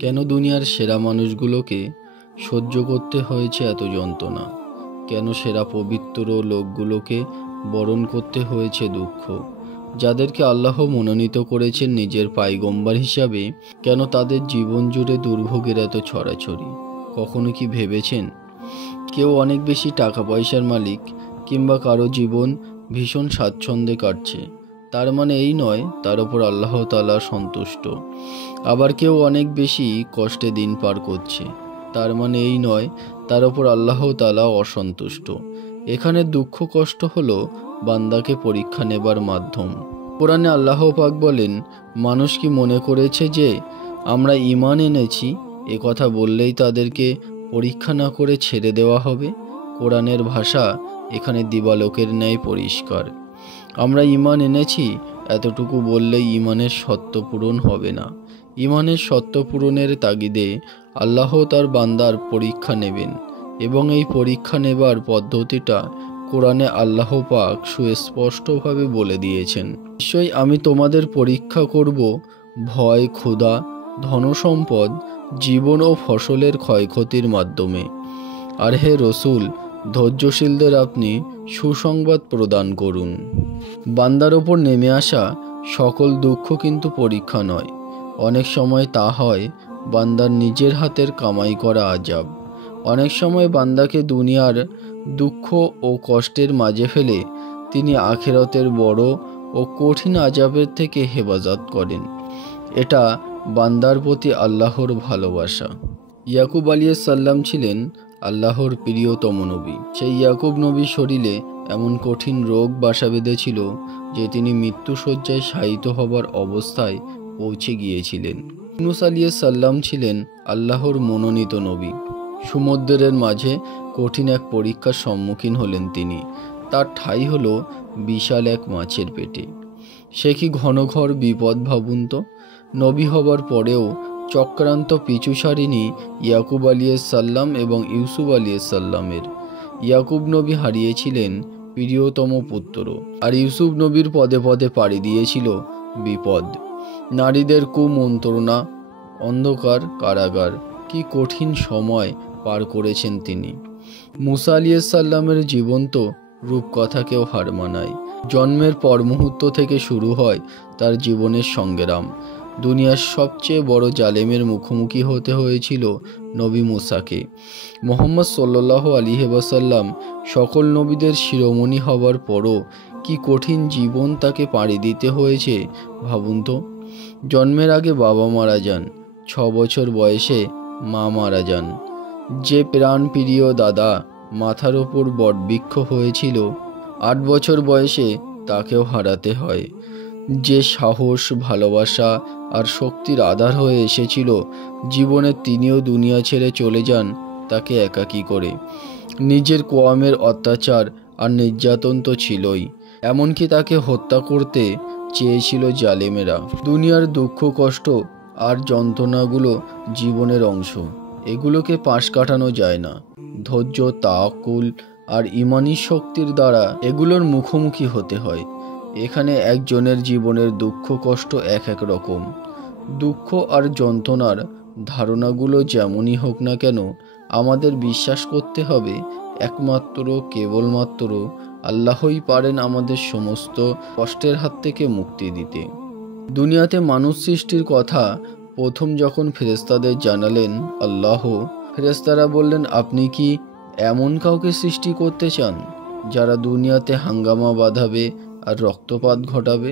কেন দুনিয়ার সেরা মানুষগুলোকে সহ্য করতে হয়েছে এত যন্ত্রণা? কেন সেরা পবিত্র লোকগুলোকে বরণ করতে হয়েছে দুঃখ? যাদেরকে আল্লাহ মনোনীত করেছেন নিজের পায়গম্বর হিসাবে, কেন তাদের জীবন জুড়ে দুর্ভোগের এত ছড়াছড়ি? কখনো কি ভেবেছেন কেউ অনেক বেশি টাকা পয়সার মালিক কিংবা কারো জীবন ভীষণ স্বাচ্ছন্দ্যে কাটছে, তার মানে এই নয় তার ওপর আল্লাহ তাআলা সন্তুষ্ট। আবার কেউ অনেক বেশি কষ্টে দিন পার করছে, তার মানে এই নয় তার ওপর আল্লাহ তাআলা অসন্তুষ্ট। এখানে দুঃখ কষ্ট হলো বান্দাকে পরীক্ষা নেবার মাধ্যম। কোরআনে আল্লাহ পাক বলেন, মানুষ কি মনে করেছে যে আমরা ঈমান এনেছি এ কথা বললেই তাদেরকে পরীক্ষা না করে ছেড়ে দেওয়া হবে? কোরআনের ভাষা এখানে দিবালোকের ন্যায় পরিষ্কার। আমরা ঈমান এনেছি এতটুকু বললেই ঈমানের শর্ত পূরণ হবে না। ঈমানের শর্ত পূরণের তাগিদে আল্লাহ তার বান্দার পরীক্ষা নেবেন, এবং এই পরীক্ষা নেবার পদ্ধতিটা কোরআনে আল্লাহ পাক সুস্পষ্টভাবে বলে দিয়েছেন। নিশ্চয়ই আমি তোমাদের পরীক্ষা করব ভয়, ক্ষুধা, ধনসম্পদ, জীবন ও ফসলের ক্ষয়ক্ষতির মাধ্যমে। আর হে রসুল, ধৈর্যশীলদের আপনি সুসংবাদ প্রদান করুন। বান্দার ওপর নেমে আসা সকল দুঃখ কিন্তু পরীক্ষা নয়। অনেক সময় তা হয় বান্দার নিজের হাতের কামাই করা আযাব। অনেক সময় বান্দাকে দুনিয়ার দুঃখ ও কষ্টের মাঝে ফেলে তিনি আখিরাতের বড় ও কঠিন আযাবের থেকে হেফাজত করেন। এটা বান্দার প্রতি আল্লাহর ভালোবাসা। ইয়াকুব আলাইহিস সালাম ছিলেন আল্লাহর প্রিয়তম নবী। সেই ইয়াকুব নবীর শরীরে এমন কঠিন রোগ বাসা বেঁধেছিল যে তিনি মৃত্যুশয্যায় শায়িত হবার অবস্থায় পৌঁছে গিয়েছিলেন। ইউনূস আলাইহিস সালাম ছিলেন আল্লাহর মনোনীত নবী। সমুদ্রের মাঝে কঠিন এক পরীক্ষার সম্মুখীন হলেন তিনি। তার ঠাঁই হলো বিশাল এক মাছের পেটে। সে কি ঘনঘর বিপদ ভাবুন তো! নবী হবার পরেও চক্রান্ত পিছু সারিনি ইয়াকুব আলাইহিস সালাম এবং ইউসুফ আলাইহিস সালামের। ইয়াকুব নবী হারিয়েছিলেন প্রিয়তম পুত্র, আর ইউসুফ নবীর পদে পদে পাড়ি দিয়েছিল বিপদ। নারীদের কুমন্ত্রণা, অন্ধকার কারাগার, কি কঠিন সময় পার করেছেন তিনি। মুসা আলাইহিস সালামের জীবন্ত রূপকথাকেও হার মানায়। জন্মের পর মুহূর্ত থেকে শুরু হয় তার জীবনের সংগ্রাম। দুনিয়ার সবচেয়ে বড় জালেমের মুখোমুখি হতে হয়েছিল নবী মুসাকে। মুহাম্মদ সাল্লাল্লাহু আলাইহি ওয়াসাল্লাম সকল নবীদের শিরোমণি হবার পরও কি কঠিন জীবন তাকে পাড়ি দিতে হয়েছে ভাবুন তো। জন্মের আগে বাবা মারা যান, 6 বছর বয়সে মা মারা যান। যে প্রাণ প্রিয় দাদা মাথার ওপর বটবৃক্ষ হয়েছিল, 8 বছর বয়সে তাকেও হারাতে হয়। যে সাহস, ভালোবাসা আর শক্তির আধার হয়ে এসেছিল জীবনে, তিনিও দুনিয়া ছেড়ে চলে যান তাকে একাকী করে। নিজের কওমের অত্যাচার আর নির্যাতন তো ছিলই, এমনকি তাকে হত্যা করতে চেয়েছিল জালেমেরা। দুনিয়ার দুঃখ, কষ্ট আর যন্ত্রণাগুলো জীবনের অংশ। এগুলোকে পাশ কাটানো যায় না। ধৈর্য, তাওয়াক্কুল আর ঈমানি শক্তির দ্বারা এগুলোর মুখোমুখি হতে হয়। এখানে একজনের জীবনের দুঃখ কষ্ট এক এক রকম। দুঃখ আর যন্ত্রণার ধারণাগুলো যেমনই হোক না কেন, আমাদের বিশ্বাস করতে হবে একমাত্র কেবলমাত্র আল্লাহই পারেন আমাদের সমস্ত কষ্টের হাত থেকে মুক্তি দিতে। দুনিয়াতে মানুষ সৃষ্টির কথা প্রথম যখন ফেরেশতাদের জানালেন আল্লাহ, ফেরেশতারা বললেন, আপনি কি এমন কাউকে সৃষ্টি করতে চান যারা দুনিয়াতে হাঙ্গামা বাঁধাবে আর রক্তপাত ঘটাবে?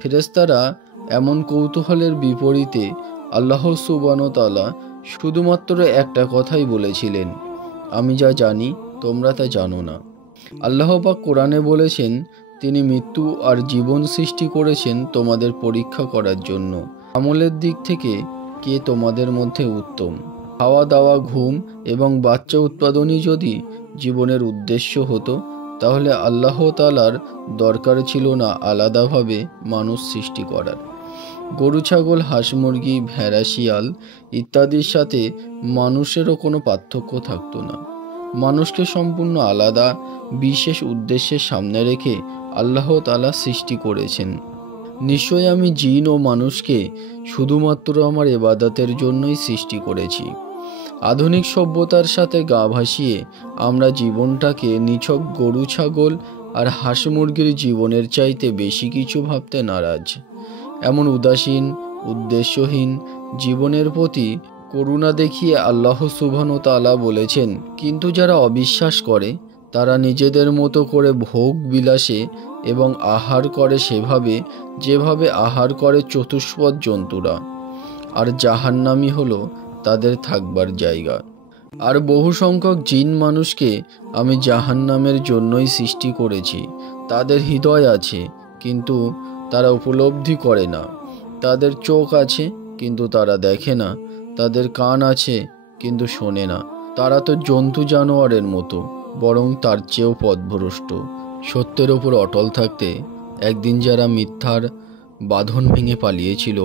ফেরেশতারা এমন কৌতূহলের বিপরীতে আল্লাহ সুবহানাহু ওয়া তাআলা শুধুমাত্র একটা কথাই বলেছিলেন, আমি যা জানি তোমরা তা জানো না। আল্লাহ পাক কোরআনে বলেছেন, তিনি মৃত্যু আর জীবন সৃষ্টি করেছেন তোমাদের পরীক্ষা করার জন্য। আমলের দিক থেকে কে তোমাদের মধ্যে উত্তম? খাওয়া দাওয়া, ঘুম এবং বাচ্চা উৎপাদনই যদি জীবনের উদ্দেশ্য হতো, তাহলে আল্লাহ তাআলার দরকার ছিল না আলাদাভাবে মানুষ সৃষ্টি করার। গরু, ছাগল, হাঁস, মুরগি, ভেড়া, শিয়াল ইত্যাদির সাথে মানুষেরও কোনো পার্থক্য থাকতো না। মানুষকে সম্পূর্ণ আলাদা বিশেষ উদ্দেশ্যের সামনে রেখে আল্লাহ তাআলা সৃষ্টি করেছেন। নিশ্চয়ই আমি জিন ও মানুষকে শুধুমাত্র আমার ইবাদতের জন্যই সৃষ্টি করেছি। আধুনিক সভ্যতার সাথে গা ভাসিয়ে আমরা জীবনটাকে নিছক গরু ছাগল আর হাঁস মুরগির জীবনের চাইতে বেশি কিছু ভাবতে নারাজ। এমন উদাসীন উদ্দেশ্যহীন জীবনের প্রতি করুণা দেখিয়ে আল্লাহ সুবহানাহু ওয়া তাআলা বলেছেন, কিন্তু যারা অবিশ্বাস করে তারা নিজেদের মতো করে ভোগ বিলাসে এবং আহার করে যেভাবে আহার করে চতুষ্পদ জন্তুরা, আর জাহান্নামই হলো তাদের থাকবার জায়গা। আর বহু সংখ্যক জিন মানুষকে আমি জাহান্নামের জন্যই সৃষ্টি করেছি। তাদের হৃদয় আছে কিন্তু তারা উপলব্ধি করে না, তাদের চোখ আছে কিন্তু তারা দেখে না, তাদের কান আছে কিন্তু শোনে না। তারা তো জন্তু জানোয়ারের মতো, বরং তার চেয়েও পথভ্রষ্ট। সত্যের ওপর অটল থাকতে একদিন যারা মিথ্যার বাঁধন ভেঙে পালিয়েছিল,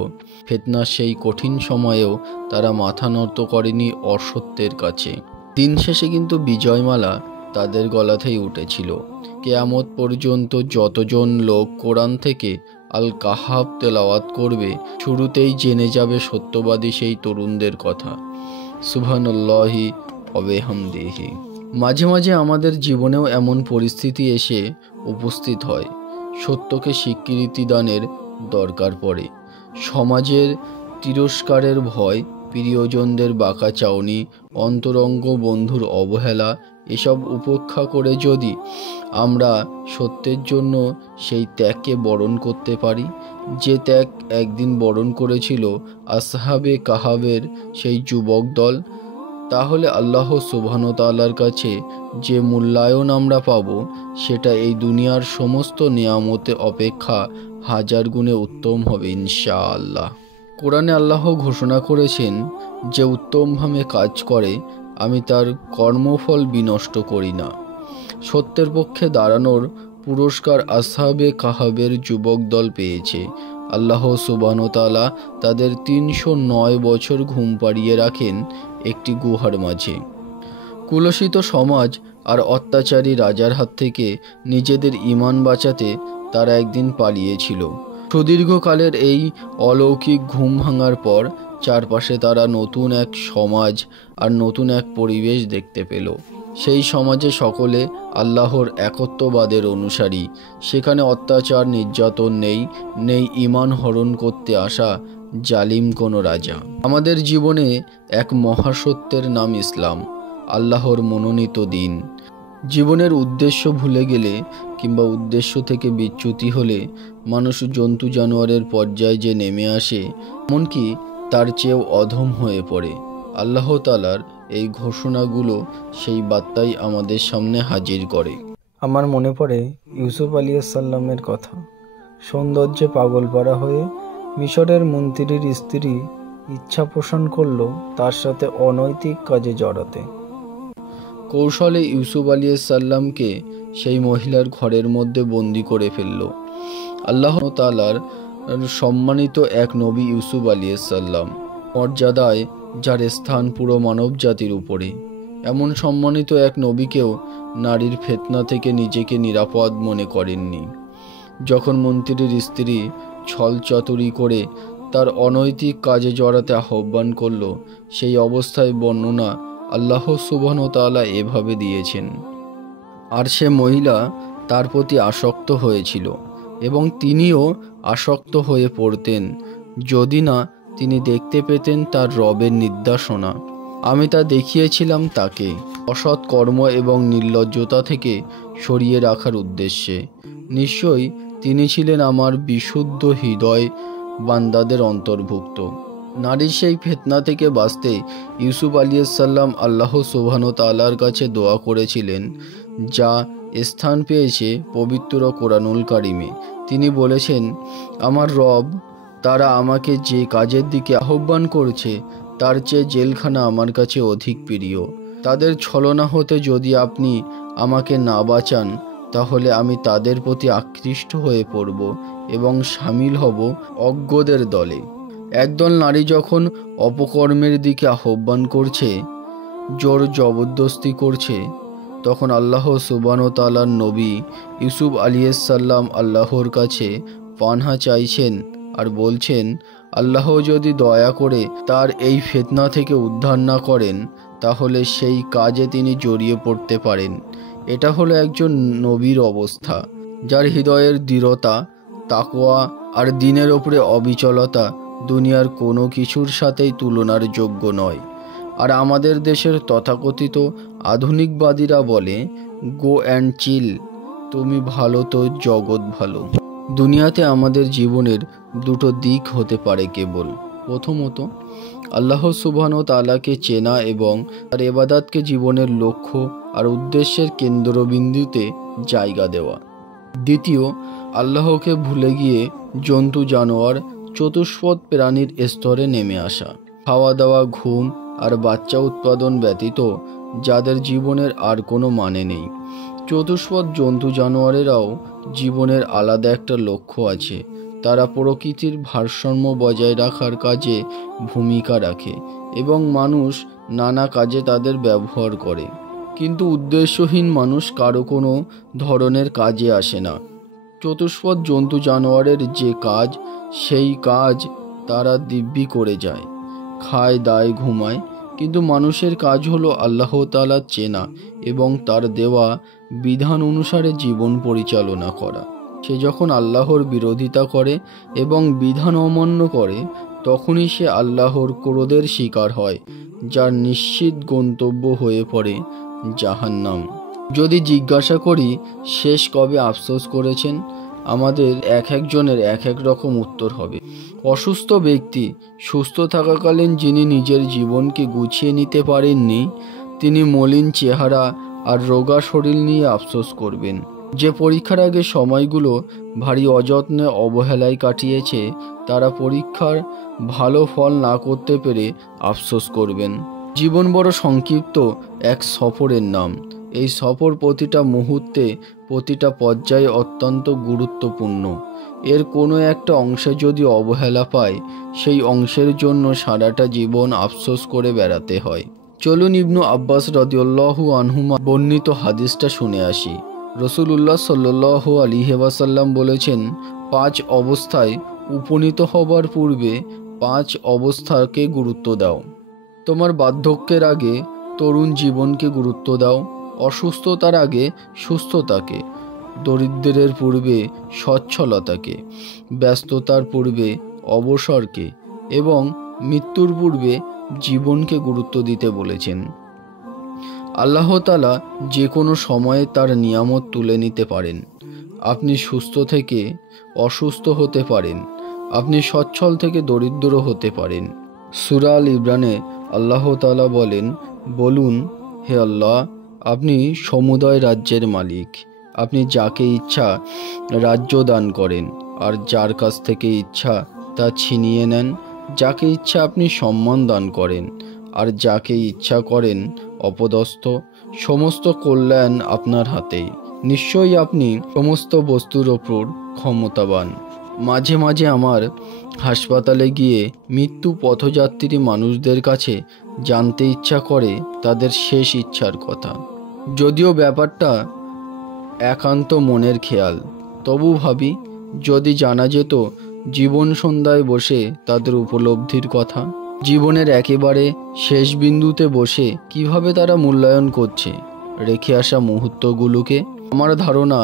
ফিতনার সেই কঠিন সময়েও তারা মাথা নত করেনি অসত্যের কাছে। দিন শেষে কিন্তু বিজয়মালা তাদের গলাতেই উঠেছিল। কিয়ামত পর্যন্ত যতজন লোক কোরআন থেকে আল কাহাফ তেলাওয়াত করবে, শুরুতেই জেনে যাবে সত্যবাদী সেই তরুণদের কথা। সুবহানাল্লাহি ওয়া বিহামদিহি। মাঝে মাঝে আমাদের জীবনেও এমন পরিস্থিতি এসে উপস্থিত হয়, সত্যকে স্বীকৃতি দানের দরকার পড়ে। সমাজের তিরস্কারের ভয়, প্রিয়জনদের বাঁকা চাউনি, অন্তরঙ্গ বন্ধুর অবহেলা, এসব উপেক্ষা করে যদি আমরা সত্যের জন্য সেই ত্যাগকে বরণ করতে পারি, যে ত্যাগ একদিন বরণ করেছিল আসহাবে কাহাবের সেই যুবক দল, তাহলে আল্লাহ সুবহানাহু ওয়া তাআলার কাছে যে মূল্যায়ন আমরা পাব, সেটা এই দুনিয়ার সমস্ত নিয়ামতে অপেক্ষা হাজার গুণে উত্তম হবে ইনশাআল্লাহ। কোরআনে আল্লাহ ঘোষণা করেছেন, যে উত্তমভাবে কাজ করে আমি তার কর্মফল বিনষ্ট করি না। সত্যের পক্ষে দাঁড়ানোর পুরস্কার আসহাবে কাহাবের যুবক দল পেয়েছে। আল্লাহ সুবহানাহু ওয়া তাআলা তাদের 309 বছর ঘুম পাড়িয়ে রাখেন একটি গুহার মাঝে। কুলসিত সমাজ আর অত্যাচারী রাজার হাত থেকে নিজেদের ঈমান বাঁচাতে তারা একদিন পালিয়েছিল। সুদীর্ঘকালের এই অলৌকিক ঘুম ভাঙার পর চারপাশে তারা নতুন এক সমাজ আর নতুন এক পরিবেশ দেখতে পেল। সেই সমাজে সকলে আল্লাহর একত্ববাদের অনুসারী। সেখানে অত্যাচার নির্যাতন নেই ঈমান হরণ করতে আসা জালিম কোনো রাজা। আমাদের জীবনে এক মহাসত্যের নাম ইসলাম, আল্লাহর মনোনীত দিন। জীবনের উদ্দেশ্য ভুলে গেলে কিংবা উদ্দেশ্য থেকে বিচ্যুতি হলে মানুষ জন্তু জানোয়ারের পর্যায়ে যে নেমে আসে, এমনকি তার চেয়েও অধম হয়ে পড়ে। আল্লাহ তাআলার এই ঘোষণাগুলো সেই বার্তাই আমাদের সামনে হাজির করে। আমার মনে পড়ে ইউসুফ আলাইহিস সালামের কথা। সৌন্দর্যে পাগলপাড়া হয়ে মিশরের মন্ত্রীর স্ত্রী ইচ্ছা পোষণ করল তার সাথে অনৈতিক কাজে জড়াতে। কৌশলে ইউসুফ আলাইহিস সালামকে সেই মহিলার ঘরের মধ্যে বন্দি করে ফেলল। আল্লাহ তাআলার সম্মানিত এক নবী ইউসুফ আলাইহিস সালাম, মর্যাদায় যার স্থান পুরো মানব জাতির উপরে, এমন সম্মানিত এক নবীকেও নারীর ফিতনা থেকে নিজেকে নিরাপদ মনে করেননি। যখন মন্ত্রীর স্ত্রী ছল চাতুরি করে তার অনৈতিক কাজে জড়াতে আহ্বান করল, সেই অবস্থায় বর্ণনা আল্লাহ সুবহানাহু ওয়া তাআলা এভাবে দিয়েছেন, আর সে মহিলা তার প্রতি আসক্ত হয়েছিল এবং তিনিও আসক্ত হয়ে পড়তেন, যদি না তিনি দেখতে পেতেন তার রবের নির্দেশনা। আমি তা দেখিয়েছিলাম তাকে অসৎ কর্ম এবং নির্লজ্জতা থেকে সরিয়ে রাখার উদ্দেশ্যে। নিশ্চয়ই তিনি ছিলেন আমার বিশুদ্ধ হৃদয় বান্দাদের অন্তর্ভুক্ত। নারীর সেই ফিতনা থেকে বাঁচতে ইউসুফ আলাইহিস সালাম আল্লাহ সুবহানাহু ওয়া তাআলার কাছে দোয়া করেছিলেন, যা স্থান পেয়েছে পবিত্র কোরআনুল কারিমে। তিনি বলেছেন, আমার রব, তারা আমাকে যে কাজের দিকে আহ্বান করছে তার চেয়ে জেলখানা আমার কাছে অধিক প্রিয়। তাদের ছলনা হতে যদি আপনি আমাকে না বাঁচান, তাহলে আমি তাদের প্রতি আকৃষ্ট হয়ে পড়ব এবং সামিল হব অজ্ঞদের দলে। একদল নারী যখন অপকর্মের দিকে আহ্বান করছে, জোর জবরদস্তি করছে, তখন আল্লাহ সুবহানাহু ওয়া তাআলার নবী ইউসুফ আলাইহিস সালাম আল্লাহর কাছে পানাহ চাইছেন আর বলছেন, আল্লাহ যদি দয়া করে তার এই ফিতনা থেকে উদ্ধার না করেন তাহলে সেই কাজে তিনি জড়িয়ে পড়তে পারেন। এটা হলো একজন নবীর অবস্থা, যার হৃদয়ের দৃঢ়তা, তাকওয়া আর দ্বীনের ওপরে অবিচলতা দুনিয়ার কোনো কিছুর সাথেই তুলনার যোগ্য নয়। আর আমাদের দেশের তথাকথিত আধুনিকবাদীরা বলে, গো অ্যান্ড চিল, তুমি ভালো তো জগৎ ভালো। দুনিয়াতে আমাদের জীবনের দুটো দিক হতে পারে কেবল। প্রথমত, আল্লাহ সুবহান ও তাআলাকে চেনা এবং তার ইবাদতকে জীবনের লক্ষ্য আর উদ্দেশ্যের কেন্দ্রবিন্দুতে জায়গা দেওয়া। দ্বিতীয়, আল্লাহকে ভুলে গিয়ে জন্তু জানোয়ার চতুষ্পদ প্রাণীর স্তরে নেমে আসা। খাওয়া দাওয়া, ঘুম আর বাচ্চা উৎপাদন ব্যতীত যাদের জীবনের আর কোনো মানে নেই। চতুষ্পদ জন্তু জানোয়ারেরাও জীবনের আলাদা একটা লক্ষ্য আছে। তারা প্রকৃতির ভারসাম্য বজায় রাখার কাজে ভূমিকা রাখে এবং মানুষ নানা কাজে তাদের ব্যবহার করে। কিন্তু উদ্দেশ্যহীন মানুষ কারো কোনো ধরনের কাজে আসে না। চতুষ্পদ জন্তু জানোয়ারের যে কাজ, সেই কাজ তারা দিব্যি করে যায়, খায়, দায়, ঘুমায়। কিন্তু মানুষের কাজ হলো আল্লাহ তাআলা চেনা এবং তার দেওয়া বিধান অনুসারে জীবন পরিচালনা করা। সে যখন আল্লাহর বিরোধিতা করে এবং বিধান অমান্য করে তখনই সে আল্লাহর ক্রোধের শিকার হয়, যার নিশ্চিত গন্তব্য হয়ে পড়ে জাহান্নাম। যদি জিজ্ঞাসা করি শেষ কবে আফসোস করেছেন, আমাদের এক একজনের এক এক রকম উত্তর হবে। অসুস্থ ব্যক্তি সুস্থ থাকাকালীন যিনি নিজের জীবনকে গুছিয়ে নিতে পারেননি, তিনি মলিন চেহারা আর রোগা শরীর নিয়ে আফসোস করবেন। যে পরীক্ষার আগে সময়গুলো ভারী অযত্নে অবহেলায় কাটিয়েছে, তারা পরীক্ষার ভালো ফল না করতে পেরে আফসোস করবেন। জীবন বড় সংক্ষিপ্ত এক সফরের নাম। এই সফর প্রতিটা মুহূর্তে, প্রতিটা পর্যায়ে অত্যন্ত গুরুত্বপূর্ণ। এর কোনো একটা অংশে যদি অবহেলা পায়, সেই অংশের জন্য সারাটা জীবন আফসোস করে বেড়াতে হয়। চলুন ইবনু আব্বাস রাদিয়াল্লাহু আনহুমা বর্ণিত হাদিসটা শুনে আসি। রাসূলুল্লাহ সাল্লাল্লাহু আলাইহি ওয়াসাল্লাম বলেছেন, 5 অবস্থায় উপনীত হবার পূর্বে 5 অবস্থাকে গুরুত্ব দাও। তোমার বার্ধক্যের আগে তরুণ জীবনকে গুরুত্ব দাও, অসুস্থতার আগে সুস্থতাকে, দরিদ্রের পূর্বে সচ্ছলতাকে, ব্যস্ততার পূর্বে অবসরকে এবং মৃত্যুর পূর্বে জীবনকে গুরুত্ব দিতে বলেছেন। আল্লাহ তাআলা যে কোনো সময়ে তার নিয়ামত তুলে নিতে পারেন। আপনি সুস্থ থেকে অসুস্থ হতে পারেন, আপনি সচ্ছল থেকে দরিদ্র হতে পারেন। সূরা আল ইমরানে আল্লাহ তাআলা বলেন, বলুন, হে আল্লাহ, আপনি সমুদয় রাজ্যের মালিক। আপনি যাকে ইচ্ছা রাজ্য দান করেন আর যার কাছ থেকে ইচ্ছা তা ছিনিয়ে নেন। যাকে ইচ্ছা আপনি সম্মান দান করেন আর যাকে ইচ্ছা করেন অপদস্থ। সমস্ত কল্যাণ আপনার হাতেই। নিশ্চয়ই আপনি সমস্ত বস্তুর ওপর ক্ষমতাবান। মাঝে মাঝে আমার হাসপাতালে গিয়ে মৃত্যু পথযাত্রী মানুষদের কাছে জানতে ইচ্ছা করে তাদের শেষ ইচ্ছার কথা। যদিও ব্যাপারটা একান্ত মনের খেয়াল, তবু ভাবি যদি জানা যেত জীবন সন্ধ্যায় বসে তাদের উপলব্ধির কথা, জীবনের একেবারে শেষ বিন্দুতে বসে কিভাবে তারা মূল্যায়ন করছে রেখে আসা মুহূর্তগুলোকে। আমার ধারণা,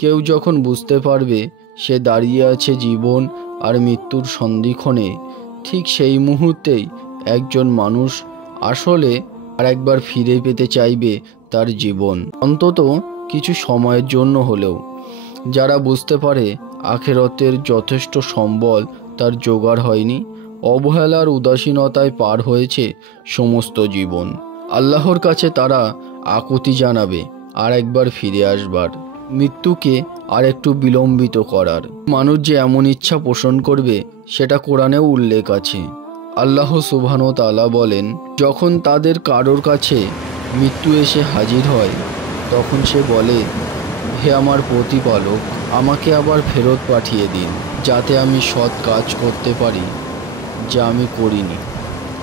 কেউ যখন বুঝতে পারবে সে দাঁড়িয়ে আছে জীবন আর মৃত্যুর সন্ধিক্ষণে, ঠিক সেই মুহূর্তেই একজন মানুষ আসলে আরেকবার ফিরে পেতে চাইবে তার জীবন, অন্তত কিছু সময়ের জন্য হলেও। যারা বুঝতে পারে আখিরাতের যথেষ্ট সম্বল তার জোগাড় হয়নি, অবহেলার উদাসীনতায় পার হয়েছে সমস্ত জীবন, আল্লাহর কাছে তারা আকুতি জানাবে আর একবার ফিরে আসবার, মৃত্যুকে আর একটু বিলম্বিত করার। মানুষ যে এমন ইচ্ছা পোষণ করবে সেটা কোরআনেও উল্লেখ আছে। আল্লাহ সুবহানাহু ওয়া তাআলা বলেন, যখন তাদের কারোর কাছে মৃত্যু এসে হাজির হয় তখন সে বলে, হে আমার প্রতিপালক, আমাকে আবার ফেরত পাঠিয়ে দিন যাতে আমি সৎ কাজ করতে পারি যা আমি করিনি।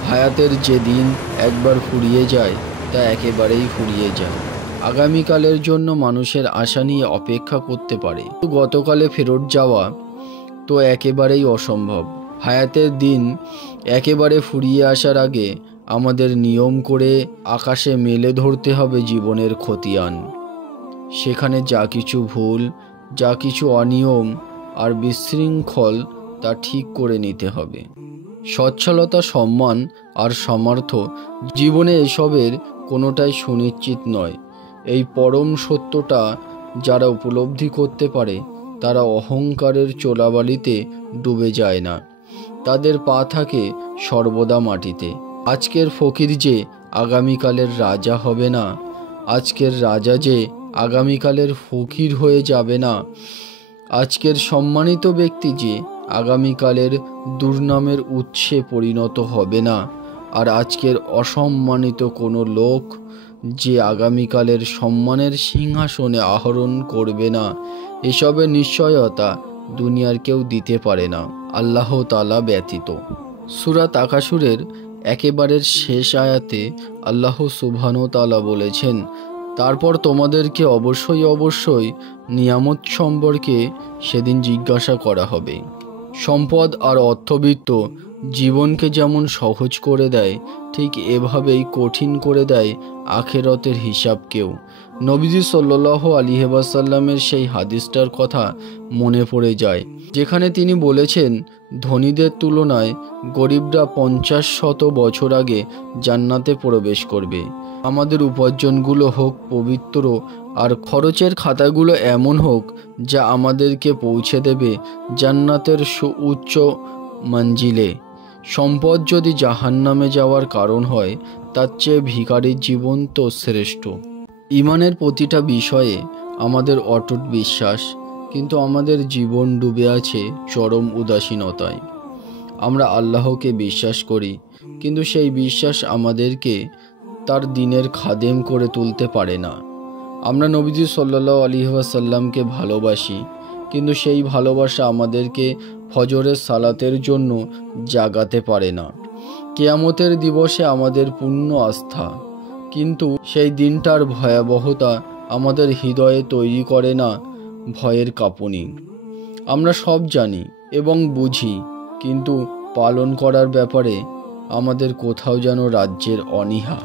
হায়াতের যে দিন একবার ফুরিয়ে যায় তা একেবারেই ফুরিয়ে যায়। আগামীকালের জন্য মানুষের আশা নিয়ে অপেক্ষা করতে পারে, গতকালে ফেরত যাওয়া তো একেবারেই অসম্ভব। হায়াতের দিন একেবারে ফুরিয়ে আসার আগে আমাদের নিয়ম করে আকাশে মেলে ধরতে হবে জীবনের খতিয়ান। সেখানে যা কিছু ভুল, যা কিছু অনিয়ম আর বিশৃঙ্খল তা ঠিক করে নিতে হবে। সচ্ছলতা, সম্মান আর সামর্থ্য, জীবনে এসবের কোনোটাই সুনিশ্চিত নয়। এই পরম সত্যটা যারা উপলব্ধি করতে পারে তারা অহংকারের চোলাবালিতে ডুবে যায় না, তাদের পা থাকে সর্বদা মাটিতে। আজকের ফকির যে আগামীকালের রাজা হবে না, আজকের রাজা যে আগামীকালের ফকির হয়ে যাবে না, আজকের সম্মানিত ব্যক্তি যে আগামীকালের দুর্নামের উৎসে পরিণত হবে না, আর আজকের অসম্মানিত কোনো লোক যে আগামীকালের সম্মানের সিংহাসনে আহরণ করবে না, এসবের নিশ্চয়তা দুনিয়ার কেউ দিতে পারে না, আল্লাহ তাআলা ব্যতীত। সূরা তাকাসুরের একেবারের শেষ আয়াতে আল্লাহ সুবহানাহু ওয়া তাআলা বলেছেন, তারপর তোমাদেরকে অবশ্যই নিয়ামত সম্পর্কে সেদিন জিজ্ঞাসা করা হবে। সম্পদ আর অর্থবিত্ত জীবনকে যেমন সহজ করে দেয়, ঠিক এভাবেই কঠিন করে দেয় আখিরাতের হিসাবকেও। নবীজি সাল্লাল্লাহু আলাইহি ওয়াসাল্লামের সেই হাদিসটার কথা মনে পড়ে যায়, যেখানে তিনি বলেছেন, ধনীদের তুলনায় গরিবরা 50-100 বছর আগে জান্নাতে প্রবেশ করবে। আমাদের উপার্জনগুলো হোক পবিত্র, আর খরচের খাতাগুলো এমন হোক যা আমাদেরকে পৌঁছে দেবে জান্নাতের সুউচ্চ মঞ্জিলে। সম্পদ যদি জাহান্নামে যাওয়ার কারণ হয়, তার চেয়ে ভিখারির জীবন তো শ্রেষ্ঠ। ইমানের প্রতিটা বিষয়ে আমাদের অটুট বিশ্বাস, কিন্তু আমাদের জীবন ডুবে আছে চরম উদাসীনতায়। আমরা আল্লাহকে বিশ্বাস করি, কিন্তু সেই বিশ্বাস আমাদেরকে তার দ্বীনের খাদেম করে তুলতে পারে না। আমরা নবীজি সাল্লাল্লাহু আলাইহি ওয়াসাল্লামকে ভালোবাসি, কিন্তু সেই ভালোবাসা আমাদেরকে ফজরের সালাতের জন্য জাগাতে পারে না। কিয়ামতের দিবসে আমাদের পূর্ণ আস্থা, কিন্তু সেই দিনটার ভয়াবহতা আমাদের হৃদয়ে তৈরি করে না ভয়ের কাঁপুনি। আমরা সব জানি এবং বুঝি, কিন্তু পালন করার ব্যাপারে আমাদের কোথাও যেন রাজ্যের অনীহা।